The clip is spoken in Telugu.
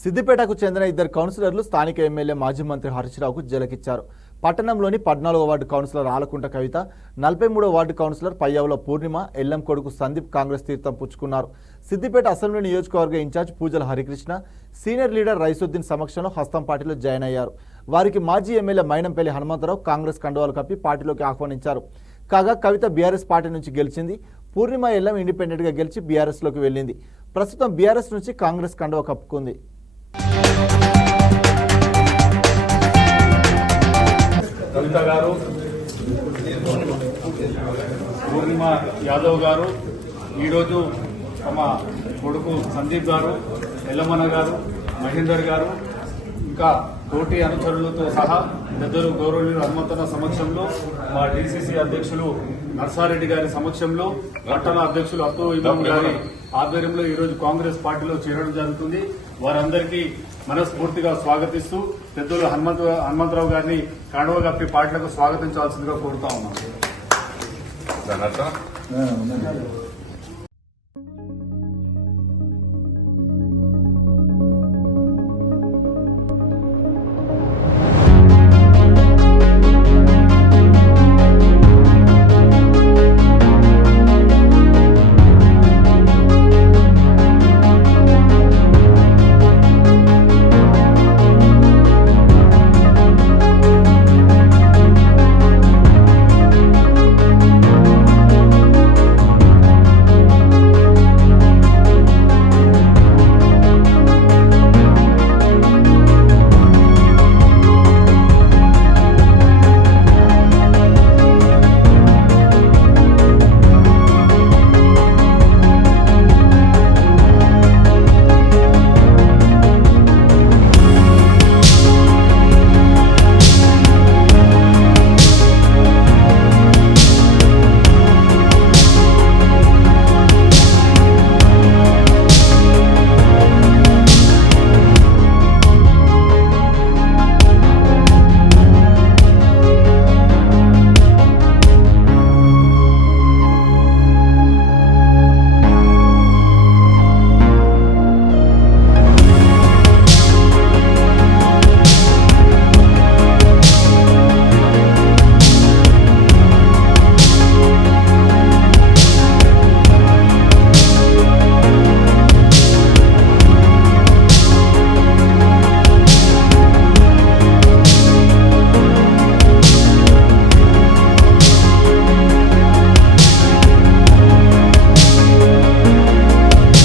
సిద్దిపేటకు చెందిన ఇద్దరు కౌన్సిలర్లు స్థానిక ఎమ్మెల్యే మాజీ మంత్రి హరీష్ రావుకు జలకిచ్చారు. పట్టణంలోని 14వ వార్డు కౌన్సిలర్ ఆలకుంట కవిత, 43వ వార్డు కౌన్సిలర్ పయ్యావుల పూర్ణిమ, ఎల్లం కొడుకు సందీప్ కాంగ్రెస్ తీర్థం పుచ్చుకున్నారు. సిద్దిపేట అసెంబ్లీ నియోజకవర్గ ఇన్ఛార్జ్ పూజల హరికృష్ణ, సీనియర్ లీడర్ రైసుద్దీన్ సమక్షంలో హస్తం పార్టీలో జాయిన్ అయ్యారు. వారికి మాజీ ఎమ్మెల్యే మైనంపల్లి హనుమంతరావు కాంగ్రెస్ కండువాలు కప్పి పార్టీలోకి ఆహ్వానించారు. కాగా కవిత బీఆర్ఎస్ పార్టీ నుంచి గెలిచింది. పూర్ణిమ ఎల్లం ఇండిపెండెంట్గా గెలిచి బీఆర్ఎస్లోకి వెళ్ళింది. ప్రస్తుతం బీఆర్ఎస్ నుంచి కాంగ్రెస్ కండువా కప్పుకుంది. కవిత గారు, పూర్ణిమ యాదవ్ గారు ఈరోజు తమ కొడుకు సందీప్ గారు, ఎల్లమన్న గారు, మహేందర్ గారు ఇంకా తోటి అనుచరులతో సహా పెద్దలు గౌరవనీయులు హనుమంతన్న సమక్షంలో, మా డీసీసీ అధ్యక్షులు నర్సారెడ్డి గారి సమక్షంలో, పట్టణ అధ్యక్షులు అత్తు ఇమాం గారి ఆధ్వర్యంలో ఈరోజు కాంగ్రెస్ పార్టీలో చేరడం జరుగుతుంది. వారందరికీ మనస్ఫూర్తిగా స్వాగతిస్తూ పెద్దలు హనుమంతరావు గారిని కండువా కప్పి పార్టీలకు స్వాగతించాల్సిందిగా కోరుతా ఉన్నాం.